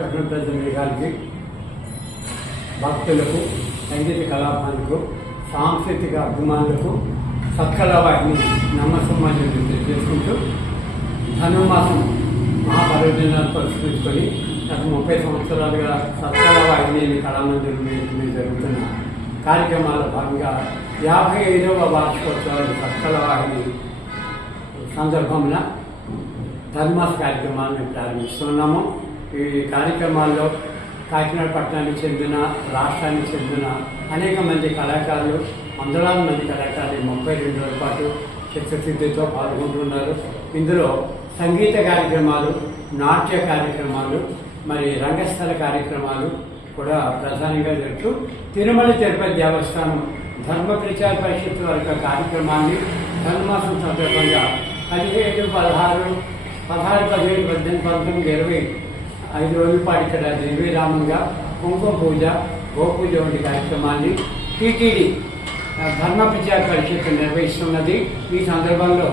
ప్రజలకి భక్తులకు సంగీత కళాకారులకు సాంస్కృతిక అభిమానులకు సత్కళ వాహిని నమ్మసమాజం చేసుకుంటూ ధనుర్మాసం మహాపర్వదినాలు పరిష్కరించుకొని గత 30 సంవత్సరాలుగా సత్కళ వాహిని కళామందిరం జరుగుతున్న కార్యక్రమాల భాగంగా 55వ వార్షికోత్సవాలు సత్కళ వాహిని సందర్భంలో ధనుర్మాస కార్యక్రమాలను ప్రారంభిస్తున్నాము. ఈ కార్యక్రమాల్లో కాకినాడ పట్టణానికి చెందిన రాష్ట్రానికి చెందిన అనేక మంది కళాకారులు, వందలాది మంది కళాకారులు 32 రోజుల పాటు చిత్తశుద్ధితో పాల్గొంటున్నారు. ఇందులో సంగీత కార్యక్రమాలు, నాట్య కార్యక్రమాలు, మరి రంగస్థల కార్యక్రమాలు కూడా ప్రధానంగా జరుగుతూ తిరుమల తిరుపతి దేవస్థానం ధర్మ ప్రచార పరిషత్ వారి కార్యక్రమాన్ని ధనుర్మాసం సందర్భంగా 17, 16, 17, 18, 19, 20 5 రోజుల పాటు ఇక్కడ నిర్విరామంగా కుంకుమ పూజ, గోపూజ వంటి కార్యక్రమాన్ని టీటీడీ ధర్మ ప్రచార పరిషత్ నిర్వహిస్తున్నది. ఈ సందర్భంలో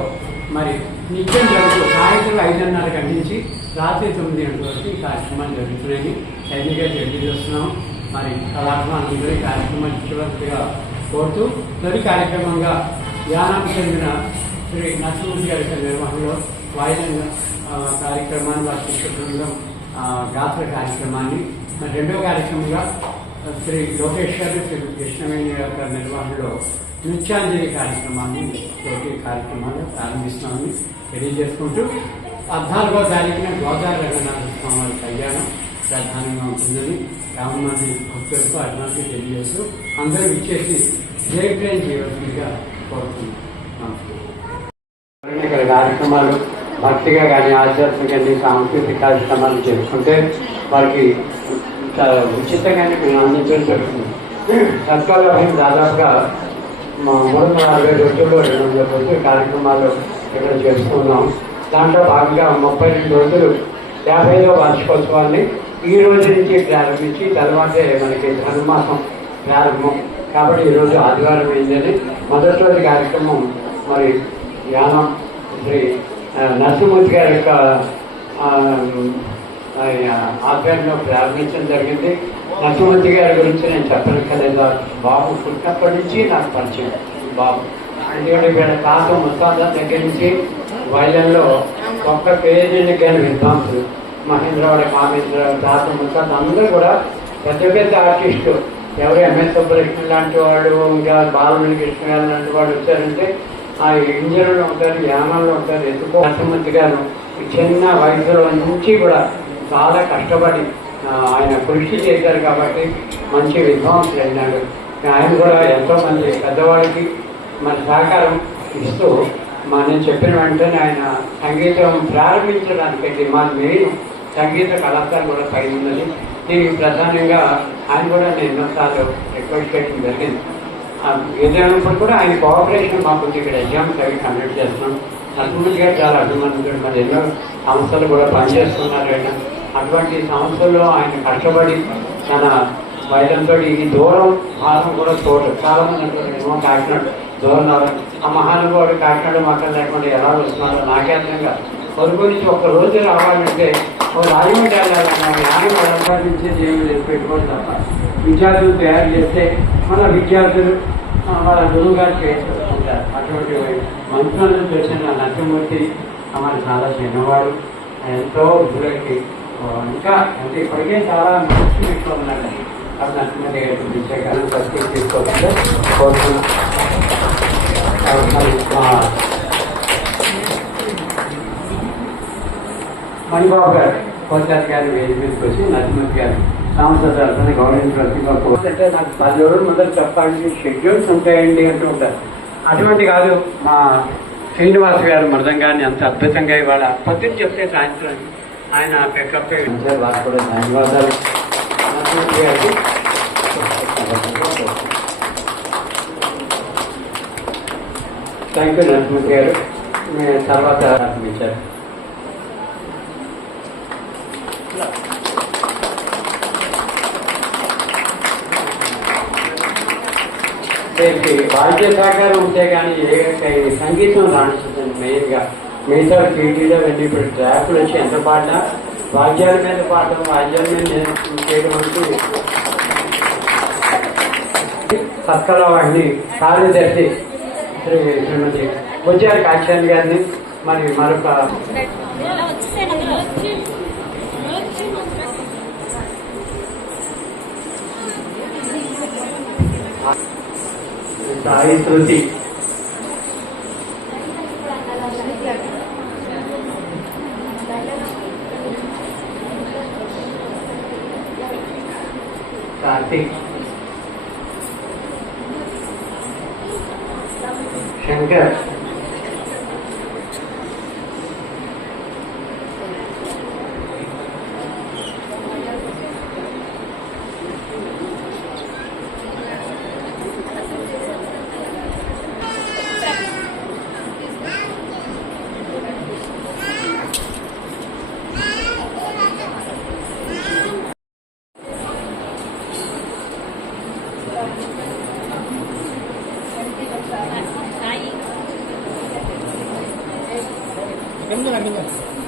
మరి నిత్యం జరుగుతూ సాయంత్రం 5:30 గంటల నుంచి రాత్రి 9 గంటల వరకు ఈ కార్యక్రమాలు జరుగుతున్నాయని సైనిగా తెలియజేస్తున్నాం. మరి కళాభిమానులందరూ ఈ కార్యక్రమాన్ని ఇచ్చినట్టుగా కోరుతూ తొలి కార్యక్రమంగా యానానికి చెందిన శ్రీ నరసింహ గారి నిర్వహణలో వాయిద్య కార్యక్రమాన్ని వారి శిక్షణ గాత్ర కార్యక్రమాన్ని, మరి రెండవ కార్యక్రమంగా శ్రీ లోకేశ్వర్, శ్రీ కృష్ణవేణి గారి నిర్వహణలో నృత్యాంజలి కార్యక్రమాన్ని కార్యక్రమాలు ప్రారంభిస్తామని తెలియజేసుకుంటూ 14వ తారీఖున గోదావరి రంగనాథ స్వామి వారి కళ్యాణం ప్రధానంగా ఉంటుందని రామమంది భక్తులకు అడ్వాన్స్గా తెలియజేస్తూ అందరూ ఇచ్చేసి జయప్రయం చేయవలసిందిగా కోరుతున్నాం. ఇక్కడ కార్యక్రమాలు భక్తిగా కానీ ఆధ్యాత్మికంగా సాంస్కృతిక కార్యక్రమాలు చేసుకుంటే వారికి ఉచితంగానే మేము అందించడం జరుగుతుంది. సత్కాల దాదాపుగా 340 రోజుల్లో 200 రోజులు కార్యక్రమాలు ఇక్కడ చేసుకున్నాం. దాంట్లో భాగంగా 32 రోజులు 50వ వార్షికోత్సవాన్ని ఈ రోజు నుంచి ప్రారంభించి తర్వాతే మనకి ధనుర్మాసం ప్రారంభం కాబట్టి ఈరోజు ఆదివారం అయిందని మొదటి రోజు కార్యక్రమం మరి యానం శ్రీ నరసింహమూర్తి గారి యొక్క ఆధ్వర్యంలో ప్రారంభించడం జరిగింది. నరసింహమూర్తి గారి గురించి నేను చెప్పనక్కర్లేదు. బాబు పుట్టినప్పటి నుంచి నాకు పరిచయం బాబు. ఎందుకంటే వీళ్ళ తాత ముస్తాదా దగ్గర నుంచి వైద్యంలో ఒక్క పేజీని కానీ విద్వాంసులు మహేంద్రవాడ కామేంద్ర తాత ముస్తాద అందరూ కూడా పెద్ద పెద్ద ఆర్టిస్టు. ఎవరు ఎంఎస్ సుబ్బలక్ష్మి లాంటి వాడు, ఇంకా బాలమణి కృష్ణ గారు లాంటి వాడు వచ్చారంటే ఆ ఇంజనీర్లు ఉంటారు, యానాల్లో ఉంటారు. ఎందుకో నరసింహమూర్తి గారు చిన్న వయసులో నుంచి కూడా చాలా కష్టపడి ఆయన కృషి చేశారు కాబట్టి మంచి విద్వాంసులు అయినాడు. ఆయన కూడా ఎంతో మంది పెద్దవాళ్ళకి మన సహకారం ఇస్తూ నేను చెప్పిన వెంటనే ఆయన సంగీతం ప్రారంభించడానికి మా మెయిన్ సంగీత కళాశాల కూడా పై ఉన్నది. దీనికి ప్రధానంగా ఆయన కూడా నేను ఎన్నోసార్లు రిక్వెస్ట్ చేయడం జరిగింది. ఏదైనప్పుడు కూడా ఆయన కోఆపరేషన్ మాకు ఇక్కడ ఎగ్జామ్స్ అవి కండక్ట్ చేస్తున్నాం. నరసింహమూర్తి గారు చాలా అభిమానులు, మరి ఎన్నో సంస్థలు కూడా పనిచేస్తున్నారు. ఆయన అటువంటి సంస్థల్లో ఆయన కష్టపడి తన వైద్యంతో ఈ దూరం భారం కూడా చూడరు. చాలా మంది అంటారు కాకినాడ దూరం రావాలి, ఆ మహానుభావుడు కాకినాడ మాటలు లేకుండా ఎలా వస్తున్నారో నాకే అర్థం కాదు. పొరుగు నుంచి ఒక్క రోజు రావాలంటే రాజమండ్రి వెళ్ళాలన్నా జ్ఞానం సంపాదించేది ఏమి లేదు, పెట్టుకోవడం తప్ప. విద్యార్థులు తయారు చేస్తే మన విద్యార్థులు వాళ్ళ గురువు గారు చేస్తుంటారు. అటువంటి మంత్రులను చేసిన నరసింహమూర్తి మనకు చాలా చిన్నవాడు, ఎంతో వృద్ధులకి ఇంకా అంటే ఇప్పటికే చాలా మంచి ఎక్కువ ఉన్నాడు. అది నరసింహమూర్తి గారికి విషయకాలను ప్రతి తీసుకోవాలంటే కోరుతున్నాం. మణిబాబు గారు కోచారి గారి వేది మీదకి వచ్చి నరసింహమూర్తి గారు సంస్థని గౌరవించవలసిందిగా కోరుతుంటే నాకు 10 రోజుల ముందర చెప్పాలండి, షెడ్యూల్స్ ఉంటాయండి అంటూ ఉంటారు. అటువంటి కాదు, మా శ్రీనివాస్ గారు మృదంగాన్ని అంత అద్భుతంగా ఇవాళ పొద్దున్న చెప్తే సాయంత్రం ఆయన పికప్ వారు కూడా ధన్యవాదాలు. నరసింహమూర్తి గారికి థ్యాంక్ యూ. నరసింహమూర్తి గారు తర్వాత ప్రారంభించారు. వాయిద్య సహకారం ఉంటే కానీ సంగీతం రాణిస్తుంది మెయిన్గా. మిగతా టీటీలో వెళ్ళి ఇప్పుడు ట్రాక్లు వచ్చి ఎంత పాడినా వాద్యాల మీద పాడడం, వాద్యాల మీద చేయడం అంటూ సత్కళ వాడిని కార్యదర్శి శ్రీమతి బుజ్జారి కాక్షాణి గారిని మరి మరొక సాయి శృతి కార్తీక్ శంకర్ Ganda.